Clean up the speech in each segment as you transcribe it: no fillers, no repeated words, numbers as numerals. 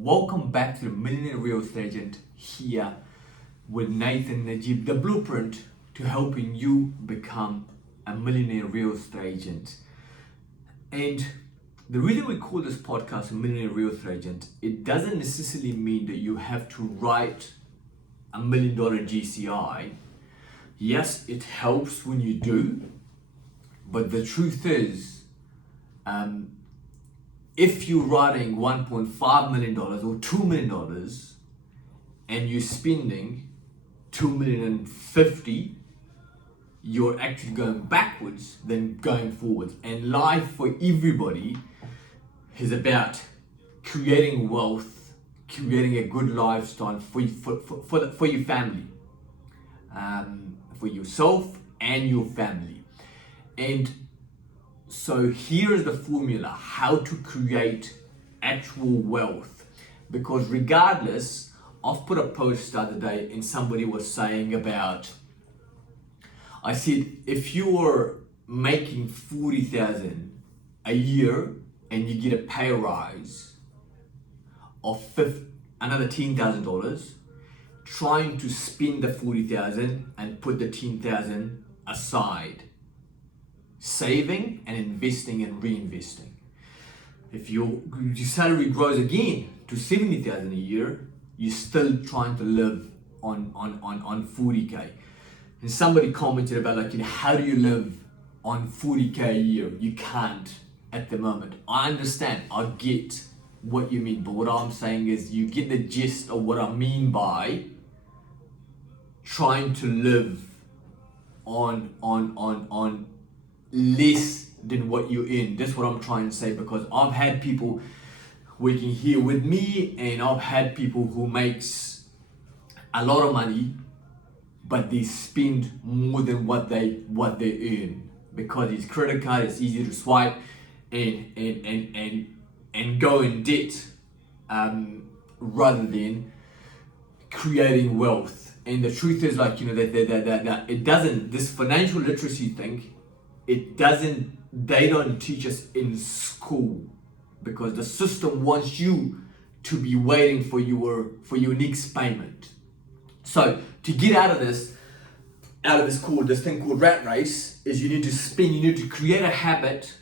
Welcome back to the Millionaire Real Estate Agent here with Nathan Najib, the blueprint to helping you become a millionaire real estate agent. And the reason we call this podcast a Millionaire Real Estate Agent, it doesn't necessarily mean that you have to write $1 million GCI. Yes, it helps when you do, but the truth is, if you're writing $1.5 million or $2 million and you're spending $2,050,000, you're actually going backwards than going forwards. And life for everybody is about creating wealth, creating a good lifestyle for your family, for yourself and your family. And so here is the formula, how to create actual wealth. Because regardless, I've put a post the other day and somebody was saying about, I said, if you're making $40,000 a year and you get a pay rise of another $10,000, trying to spend the $40,000 and put the $10,000 aside, saving and investing and reinvesting. If your salary grows again to $70,000 a year, you're still trying to live on 40K. And somebody commented about how do you live on 40K a year? You can't at the moment. I understand, I get what you mean, but what I'm saying is you get the gist of what I mean by trying to live on less than what you're in. That's what I'm trying to say, because I've had people working here with me and I've had people who makes a lot of money but they spend more than what they earn, because it's credit card, it's easy to swipe and go in debt rather than creating wealth. And the truth is that it doesn't, this financial literacy thing, they don't teach us in school, because the system wants you to be waiting for your next payment. So to get out of this thing called rat race, is you need to create a habit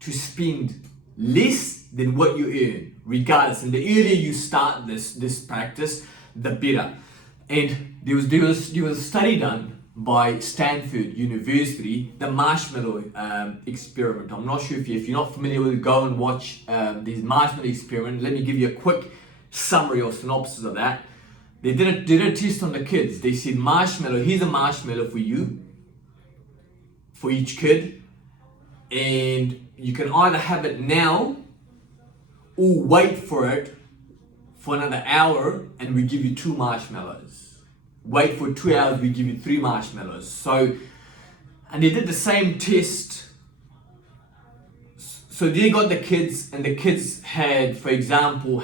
to spend less than what you earn, regardless. And the earlier you start this practice, the better. And there was a study done by Stanford University, the marshmallow experiment. I'm not sure if you're not familiar with it, go and watch these marshmallow experiment. Let me give you a quick summary or synopsis of that. They did a test on the kids. They said, here's a marshmallow for you, for each kid, and you can either have it now or wait for it for another hour and we give you 2 marshmallows. Wait for 2 hours, we give you 3 marshmallows. So, and they did the same test. So they got the kids, and the kids had, for example,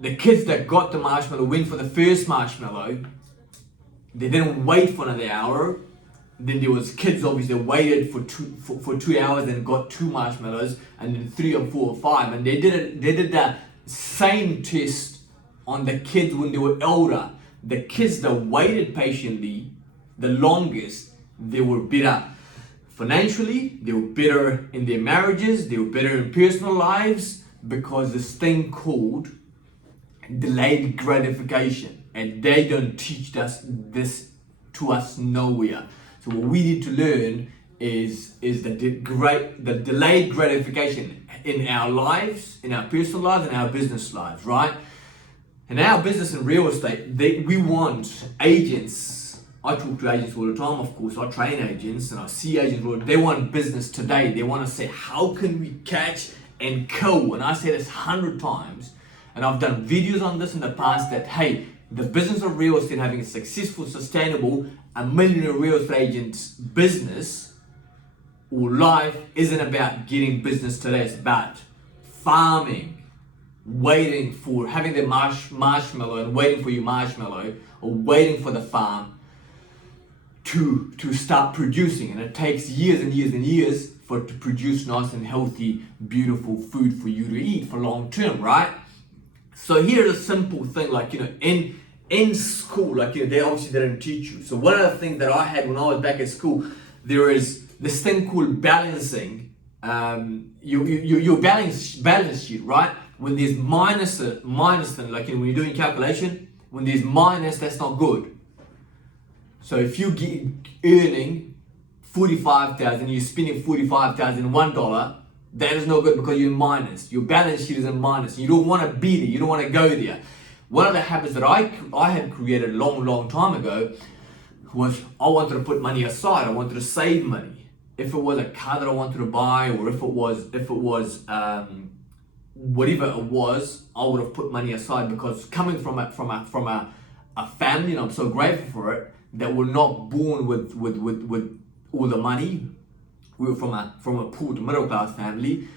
the kids that got the marshmallow went for the first marshmallow. They didn't wait for another hour. Then there was kids obviously waited for 2 hours and got 2 marshmallows, and then 3 or 4 or 5. And they did that same test on the kids when they were older. The kids that waited patiently the longest, they were better financially, they were better in their marriages, they were better in personal lives, because this thing called delayed gratification, and they don't teach us this to us nowhere. So what we need to learn is the delayed gratification in our lives, in our personal lives, and our business lives, right? In our business and real estate, we want agents. I talk to agents all the time, of course. I train agents and I see agents all. They want business today. They want to say, how can we catch and kill? And I say this 100 times, and I've done videos on this in the past, that hey, the business of real estate, having a successful, sustainable, a millionaire real estate agent's business or life isn't about getting business today. It's about farming, waiting for, having the marshmallow and waiting for your marshmallow, or waiting for the farm to start producing. And it takes years and years and years to produce nice and healthy, beautiful food for you to eat for long term, right? So here's a simple thing, like, you know, in school, like, you know, they obviously didn't teach you. So one of the things that I had when I was back at school, there is this thing called balancing your balance sheet, right? When there's minus, then, like, you know, when you're doing calculation, when there's minus, that's not good. So if you get earning 45,000, you're spending 45,000 $1, that is no good because you're in minus. Your balance sheet is in minus. You don't want to be there. You don't want to go there. One of the habits that I had created a long time ago was I wanted to put money aside. I wanted to save money. If it was a car that I wanted to buy, or if it was whatever it was, I would have put money aside, because coming from a family, and I'm so grateful for it, that we're not born with all the money. We were from a poor to middle class family.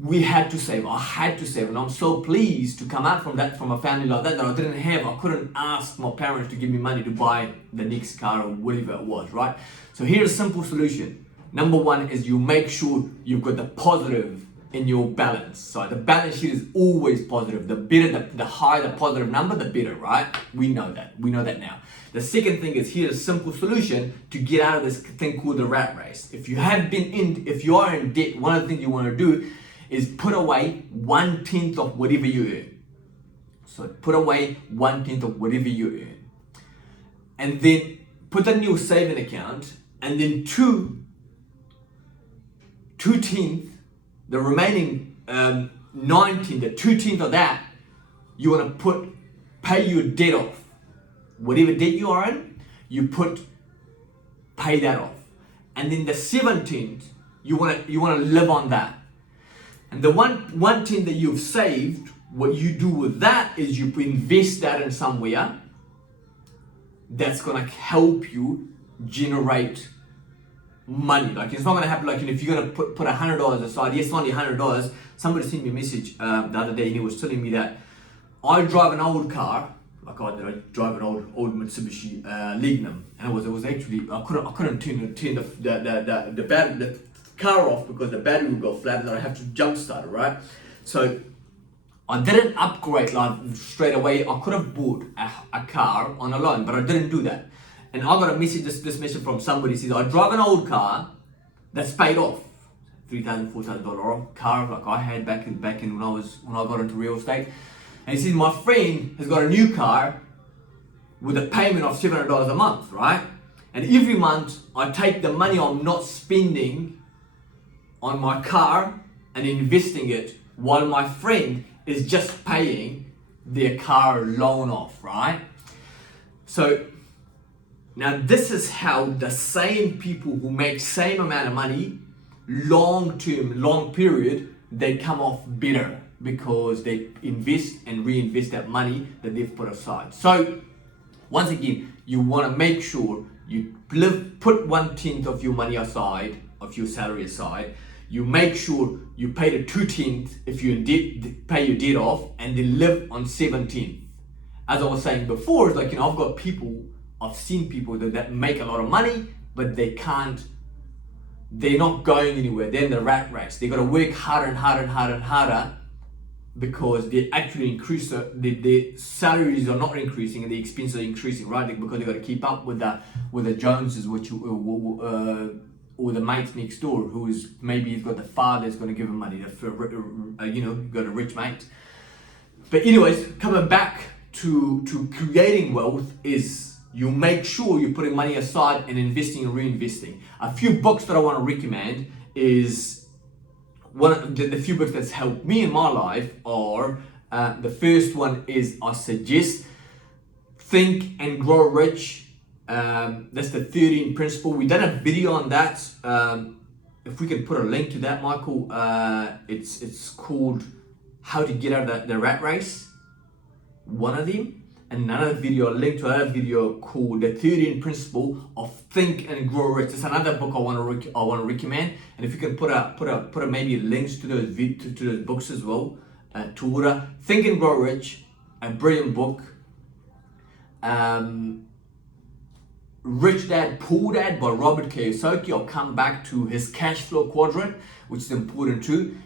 We had to save. I had to save, and I'm so pleased to come out from a family like that I didn't have. I couldn't ask my parents to give me money to buy the next car or whatever it was, right? So here's a simple solution. Number one is you make sure you've got the positive in your balance. So the balance sheet is always positive. The better, the higher the positive number, the better, right? We know that. We know that now. The second thing is, here's a simple solution to get out of this thing called the rat race. If you are in debt, one of the things you want to do is put away 1/10 of whatever you earn. So put away 1/10 of whatever you earn. And then put that in your saving account, and then 2/10, the remaining 19, the 2/10 of that, you want to pay your debt off. Whatever debt you are in, pay that off. And then the 17th, you want to live on that. And the 1/10 that you've saved, what you do with that is you invest that in somewhere that's going to help you generate money. Like, it's not going to happen, like, if you're going to put $100 aside, yes, only $100. Somebody sent me a message the other day, and he was telling me that I drive an old car, like I drive an old Mitsubishi Lignum, and it was actually, I couldn't turn the car off because the battery would go flat, and I have to jump start it, right? So I didn't upgrade like straight away. I could have bought a car on a loan, but I didn't do that. And I got a message, this message from somebody, says, I drive an old car that's paid off, $3,000, $4,000 car, like I had back in when I got into real estate. And he says, my friend has got a new car with a payment of $700 a month, right? And every month I take the money I'm not spending on my car and investing it, while my friend is just paying their car loan off, right? So now this is how the same people who make same amount of money, long period, they come off better, because they invest and reinvest that money that they've put aside. So once again, you want to make sure you put 1/10 of your money aside, of your salary aside. You make sure you pay the 2/10 if you're in debt, pay your debt off, and then live on 17th. As I was saying before, it's like, I've seen people that make a lot of money, but they're not going anywhere. They're in the rat race. They got to work harder and harder, because they actually their salaries are not increasing and the expenses are increasing, right? Because they got to keep up with the Joneses, or the mates next door, who is maybe he's got the father that's going to give him money, got a rich mate. But anyways, coming back to creating wealth is, you make sure you're putting money aside and investing and reinvesting. A few books that I want to recommend is one of the few books that's helped me in my life are, the first one is, I suggest, Think and Grow Rich. That's the 13 principle. We done a video on that. If we can put a link to that, Michael, it's called How to Get Out of the Rat Race, one of them. And another video, a link to another video called The 13 Principle of Think and Grow Rich. It's another book I want to recommend. And if you can put maybe links to those books as well, to order. Think and Grow Rich, a brilliant book. Rich Dad, Poor Dad by Robert Kiyosaki. I'll come back to his cash flow quadrant, which is important too.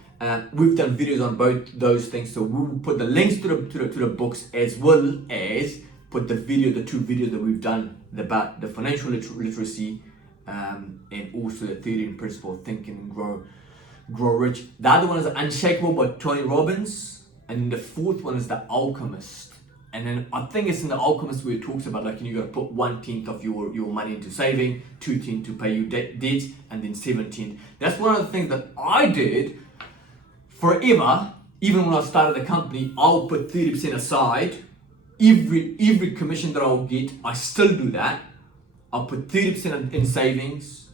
We've done videos on both those things, so we'll put the links to the books, as well as put the two videos that we've done about the financial literacy, and also the 13 principles, Think and Grow Rich. The other one is Unshakable by Tony Robbins, and the fourth one is the Alchemist. And then I think it's in the Alchemist where it talks about, like, you got to put 1/10 of your money into saving, 2/10 to pay your debt, and then 7/10. That's one of the things that I did forever. Even when I started the company, I'll put 30% aside. Every commission that I'll get, I still do that. I'll put 30% in savings.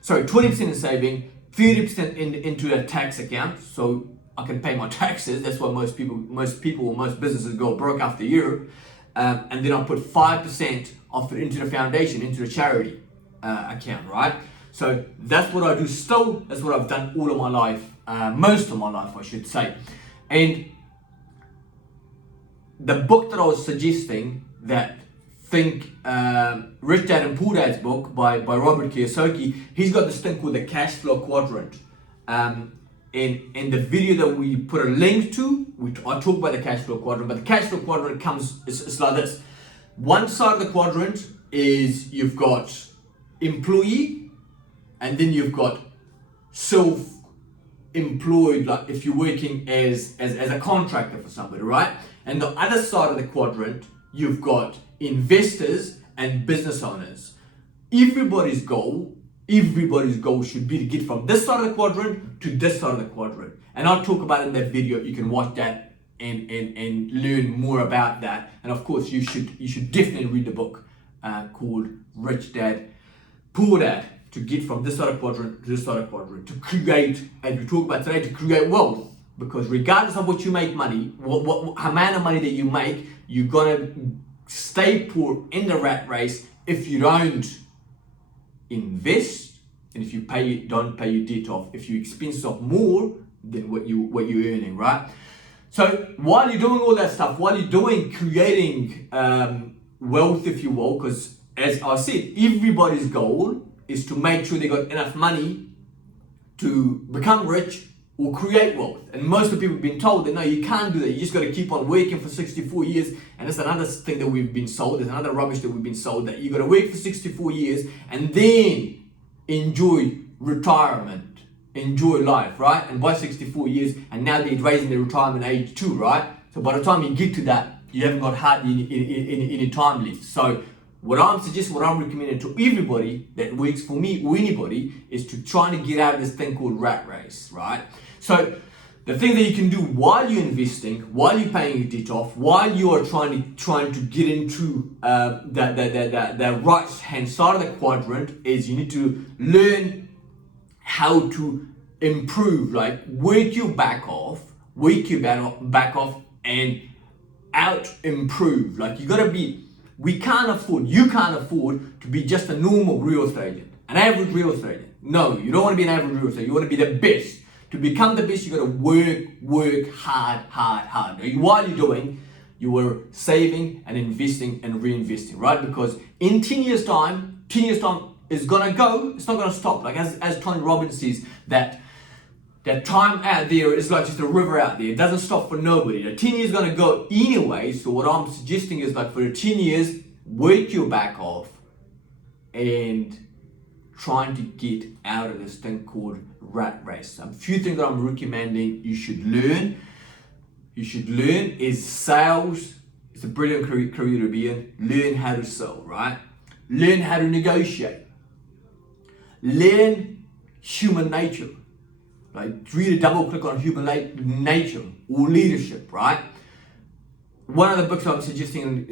Sorry, 20% in saving, 30% into a tax account, so I can pay my taxes. That's why most businesses go broke after a year. And then I'll put 5% of it into the foundation, into the charity account, right? So that's what I do still. That's what I've done all of my life, most of my life, I should say. And the book that I was suggesting, that Think Rich Dad and Poor Dad's book by Robert Kiyosaki, he's got this thing called the cash flow quadrant. In the video that we put a link to, I talk about the cash flow quadrant, but the cash flow quadrant it's like this. One side of the quadrant is you've got employee, and then you've got self-employed, like if you're working as a contractor for somebody, right? And the other side of the quadrant, you've got investors and business owners. Everybody's goal should be to get from this side of the quadrant to this side of the quadrant. And I'll talk about it in that video. You can watch that and learn more about that. And of course, you should definitely read the book called Rich Dad, Poor Dad, to get from this side of the quadrant to this side of the quadrant, to create, as we talk about today, to create wealth. Because regardless of what you make money, what amount of money that you make, you're gonna stay poor in the rat race if you don't invest, and if you don't pay your debt off, if you expense off more than what you're earning, right? So while you're doing all that stuff, while you're creating wealth, if you will, because as I said, everybody's goal is to make sure they got enough money to become rich or create wealth. And most of the people have been told that no, you can't do that. You just got to keep on working for 64 years. And that's another thing that we've been sold. There's another rubbish that we've been sold, that you got to work for 64 years and then enjoy retirement, enjoy life, right? And by 64 years, and now they're raising the retirement age too, right? So by the time you get to that, you haven't got hardly any time left. So what I'm recommending to everybody that works for me or anybody is to try to get out of this thing called rat race, right? So the thing that you can do while you're investing, while you're paying your debt off, while you are trying to get into the right hand side of the quadrant, is you need to learn how to improve, like work your back off and out improve. Like you can't afford to be just a normal real estate agent, an average real estate agent. No, you don't want to be an average real estate. You want to be the best. To become the best, you got to work hard. While you're doing, you were saving and investing and reinvesting, right? Because in 10 years time is gonna go. It's not gonna stop. Like as Tony Robbins says, that time out there is like just a river out there. It doesn't stop for nobody. The 10 years is gonna go anyway. So what I'm suggesting is, like, for the 10 years, work your back off and trying to get out of this thing called rat race. A few things that I'm recommending you should learn is sales. It's a brilliant career to be in. Learn how to sell, right? Learn how to negotiate. Learn human nature. Like, really double click on human nature or leadership, right? One of the books I'm suggesting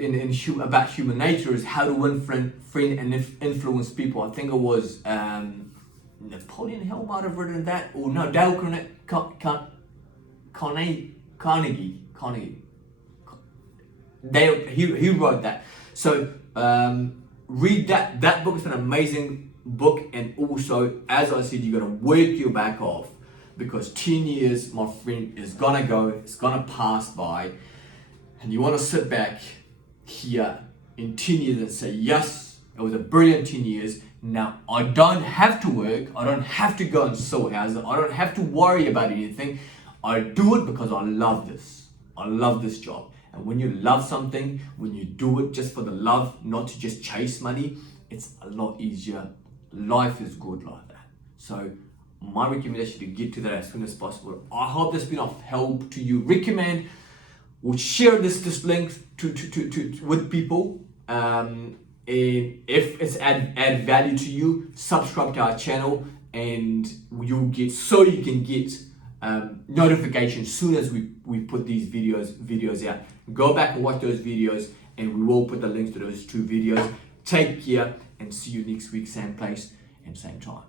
about human nature is How to Win Friend and Influence People. I think it was Napoleon Hill might have written that, or no, Dale Carnegie. He wrote that. So read that. That book is an amazing book, and also, as I said, you got to work your back off, because 10 years, my friend, is gonna go. It's gonna pass by. And you want to sit back here in 10 years and say, yes, It was a brilliant 10 years. Now I don't have to work. I don't have to go and sell houses. I don't have to worry about anything. I do it because I love this. I love this job. And when you love something, when you do it just for the love, not to just chase money, it's a lot easier. Life is good like that. So my recommendation to get to that as soon as possible. I hope this has been of help to you. Recommend or share this link to with people. And if it's add value to you, subscribe to our channel, and you can get notifications soon as we put these videos out. Go back and watch those videos, and we will put the links to those 2 videos. Take care, and see you next week, same place and same time.